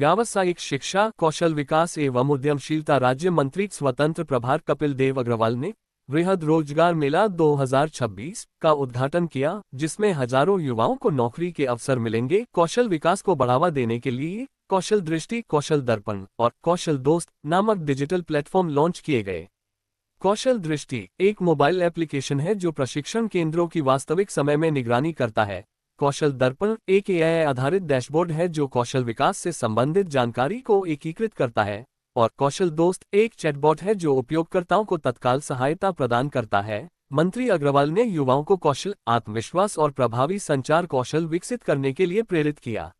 व्यावसायिक शिक्षा, कौशल विकास एवं उद्यमशीलता राज्य मंत्री स्वतंत्र प्रभार कपिल देव अग्रवाल ने वृहद रोजगार मेला 2026 का उद्घाटन किया, जिसमें हजारों युवाओं को नौकरी के अवसर मिलेंगे। कौशल विकास को बढ़ावा देने के लिए कौशल दृष्टि, कौशल दर्पण और कौशल दोस्त नामक डिजिटल प्लेटफॉर्म लॉन्च किए गए। कौशल दृष्टि एक मोबाइल एप्लीकेशन है जो प्रशिक्षण केंद्रों की वास्तविक समय में निगरानी करता है। कौशल दर्पण एक AI आधारित डैशबोर्ड है जो कौशल विकास से संबंधित जानकारी को एकीकृत करता है। और कौशल दोस्त एक चैटबॉट है जो उपयोगकर्ताओं को तत्काल सहायता प्रदान करता है। मंत्री अग्रवाल ने युवाओं को कौशल, आत्मविश्वास और प्रभावी संचार कौशल विकसित करने के लिए प्रेरित किया।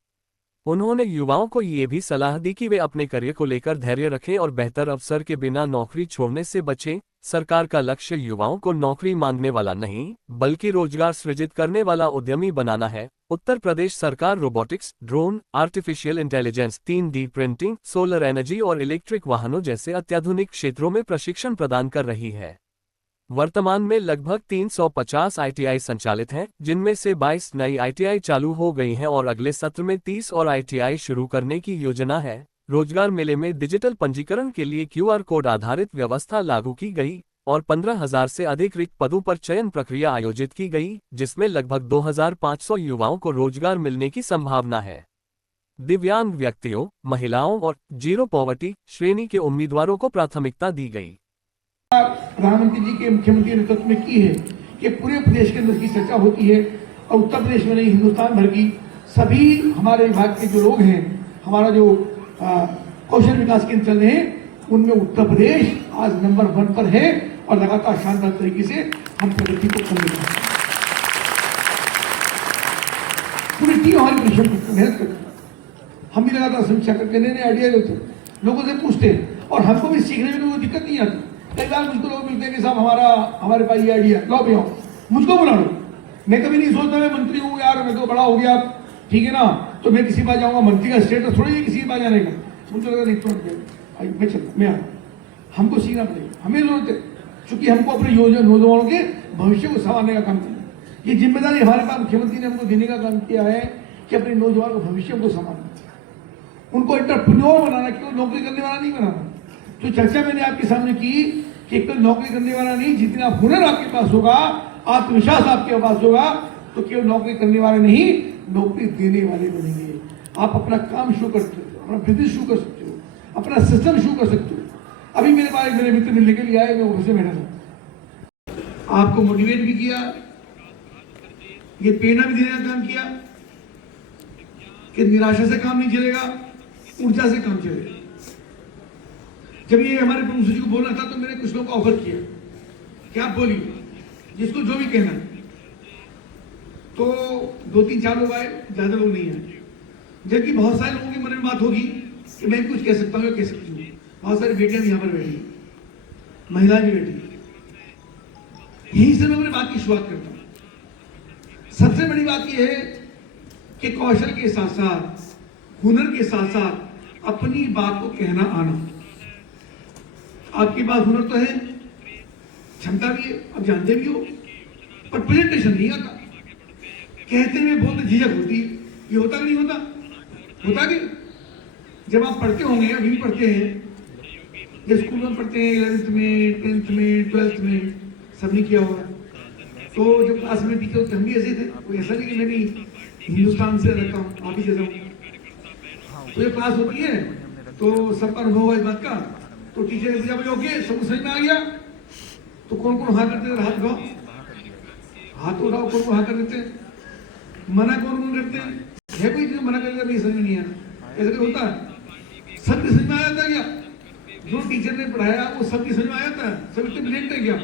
उन्होंने युवाओं को ये भी सलाह दी कि वे अपने करियर को लेकर धैर्य रखें और बेहतर अवसर के बिना नौकरी छोड़ने से बचें। सरकार का लक्ष्य युवाओं को नौकरी मांगने वाला नहीं, बल्कि रोजगार सृजित करने वाला उद्यमी बनाना है। उत्तर प्रदेश सरकार robotics, drone, artificial intelligence, 3D printing, solar energy और इलेक्ट्रिक वाहनों जैसे अत्याधुनिक क्षेत्रों में प्रशिक्षण प्रदान कर रही है। वर्तमान में लगभग 350 ITI संचालित हैं, जिनमें से 22 नई ITI चालू हो गई हैं और अगले सत्र में 30 और ITI शुरू करने की योजना है। रोजगार मेले में डिजिटल पंजीकरण के लिए QR कोड आधारित व्यवस्था लागू की गई और 15,000 से अधिक रिक्त पदों पर चयन प्रक्रिया आयोजित की गई, जिसमें लगभग 2,500 युवाओं को रोजगार मिलने की संभावना है। दिव्यांग व्यक्तियों, महिलाओं और जीरो पॉवर्टी श्रेणी के उम्मीदवारों को प्राथमिकता दी गई। प्रधानमंत्री जी के मुख्यमंत्री नेतृत्व में की है कि पूरे प्रदेश के अंदर की चर्चा होती है और उत्तर प्रदेश में नहीं, हिंदुस्तान भर की सभी हमारे विभाग के जो लोग हैं, हमारा जो कौशल विकास केंद्र चल रहे हैं, उनमें उत्तर प्रदेश आज नंबर 1 पर है और लगातार शानदार तरीके से हम प्रगति को कर रहे हैं। पूरी टीम हमारी मेहनत करती है। हम भी लगातार समीक्षा करके नए आइडिया लेते हैं, लोगों से पूछते हैं और हमको भी सीखने में कोई दिक्कत नहीं आती। कई बार मुझको लोग मिलते हैं कि साहब हमारे पास ये आइडिया, लो भी आओ, मुझको बुला लो। मैं कभी नहीं सोचता मैं मंत्री हूँ यार, मैं तो बड़ा हो गया, ठीक है ना, तो मैं किसी बार जाऊंगा। मंत्री का स्टेटस थोड़ी है किसी बार जाने का। मुझे लगा नहीं, मैं चलता, मैं आता, हमको सीखना पड़ेगा, हमें जरूरत है, क्योंकि हमको अपने नौजवानों के भविष्य को संवारने का काम किया। ये जिम्मेदारी हमारे पास मुख्यमंत्री ने हमको देने का काम किया है कि अपने नौजवानों के भविष्य को संभालना, उनको एंटरप्रेन्योर बनाना, केवल नौकरी करने वाला नहीं बनाना। तो चर्चा मैंने आपके सामने की कि केवल नौकरी करने वाला नहीं, जितना हुनर आपके पास होगा, आत्मविश्वास आपके पास होगा, तो केवल नौकरी करने वाले नहीं, नौकरी देने वाले बनेंगे। आप अपना काम शुरू कर सकते हो, अपना बिजनेस शुरू कर सकते हो, अपना सिस्टम शुरू कर सकते हो। अभी मेरे पास मेरे मित्र मिलने के लिए आए, मैं ऑफिस में बैठा था, आपको मोटिवेट भी किया, ये प्रेरणा भी देने का काम किया कि निराशा से काम नहीं चलेगा, ऊर्जा से काम चलेगा। जब ये हमारे प्रमुख सचिव को बोलना था तो मैंने कुछ लोगों को ऑफर किया कि आप बोलिए, जिसको जो भी कहना। तो 2-3-4 लोग आए, ज्यादा लोग नहीं आए, जबकि बहुत सारे लोगों के मन में बात होगी कि मैं कुछ कह सकता हूँ, कह सकती हूँ। बहुत सारी बेटियां भी यहाँ पर बैठी, महिलाएं भी बैठी, यहीं से मैं अपनी बात की शुरुआत करता हूँ। सबसे बड़ी बात यह है कि कौशल के साथ साथ, हुनर के साथ साथ अपनी बात को कहना आना। आपके पास हुनर तो है, क्षमता भी है, आप जानते भी हो, पर प्रेजेंटेशन नहीं आता, कहते में बहुत झिझक होती है। ये होता कि नहीं होता? होता कि जब आप पढ़ते होंगे, अभी भी पढ़ते हैं, जब स्कूल में पढ़ते हैं, 11th में, 10th में, 12th में, सबने किया होगा। तो जब क्लास में टीचर होते हम भी ऐसे थे, कोई ऐसा नहीं कि मैं भी हिंदुस्तान से रहता हूँ, आप ही जैसा हूँ। तो जब क्लास होती है तो सबका अनुभव हुआ इस बात का, तो टीचर ने पूछा, ओके सब समझ में आ गया? तो कौन कौन हाँ करते थे? हाथ उठाओ, हाथ उठाओ, कौन कौन हाँ कर देते हैं? मना कौन कौन करते हैं? है कोई जो मना करेगा नहीं, समझ में नहीं आया? ऐसा होता है? सबकी समझ में आ जाता है क्या? जो टीचर ने पढ़ाया वो सबकी समझ में आ जाता है? सब इतने ब्रिलियंट है क्या?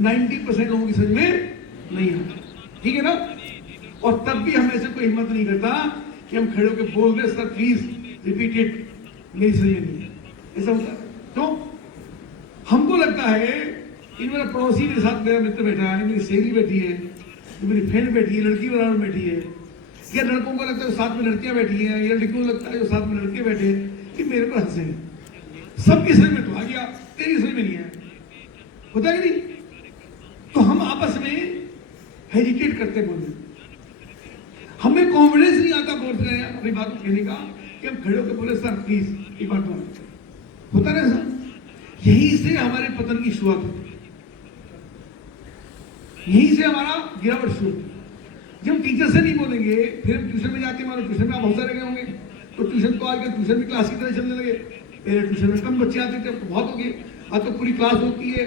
90% लोगों की समझ में नहीं आता, ठीक है ना? और तब भी हम ऐसे कोई हिम्मत नहीं करता कि हम खड़े होकर बोल दे, सर प्लीज रिपीट इट, मेरी समझ में नहीं है। ऐसा होता है। तो हमको लगता है कि मेरा पड़ोसी के साथ मेरा मित्र बैठा है, मेरी सहेली बैठी है, मेरी फ्रेंड बैठी है, लड़की बराबर बैठी है, या लड़कों को लगता है साथ में लड़कियां बैठी हैं, या लड़कियों को लगता है जो साथ में लड़के बैठे हैं कि मेरे पर हंसेंगे। सबकी समझ में तो आ गया, तेरी समझ में नहीं आया, होता है कि नहीं? तो हम आपस में हेजिटेट करते बोलते, हमें कॉन्फिडेंस नहीं आता बोलते हैं अपनी बात को कहने का, कि हम खड़े होकर बोले सर प्लीज एक बार तो होता ना सर। यहीं से हमारे पतन की शुरुआत होती है, यहीं से हमारा गिरावट शुरू होती है। जब टीचर से नहीं बोलेंगे फिर हम ट्यूशन में जाके, मानो ट्यूशन में आप बहुत सारे गए होंगे, तो ट्यूशन को आके ट्यूशन भी क्लास की तरह चलने लगे। पहले ट्यूशन में कम बच्चे आते थे, अब तो बहुत हो गए, अब तो पूरी क्लास होती है।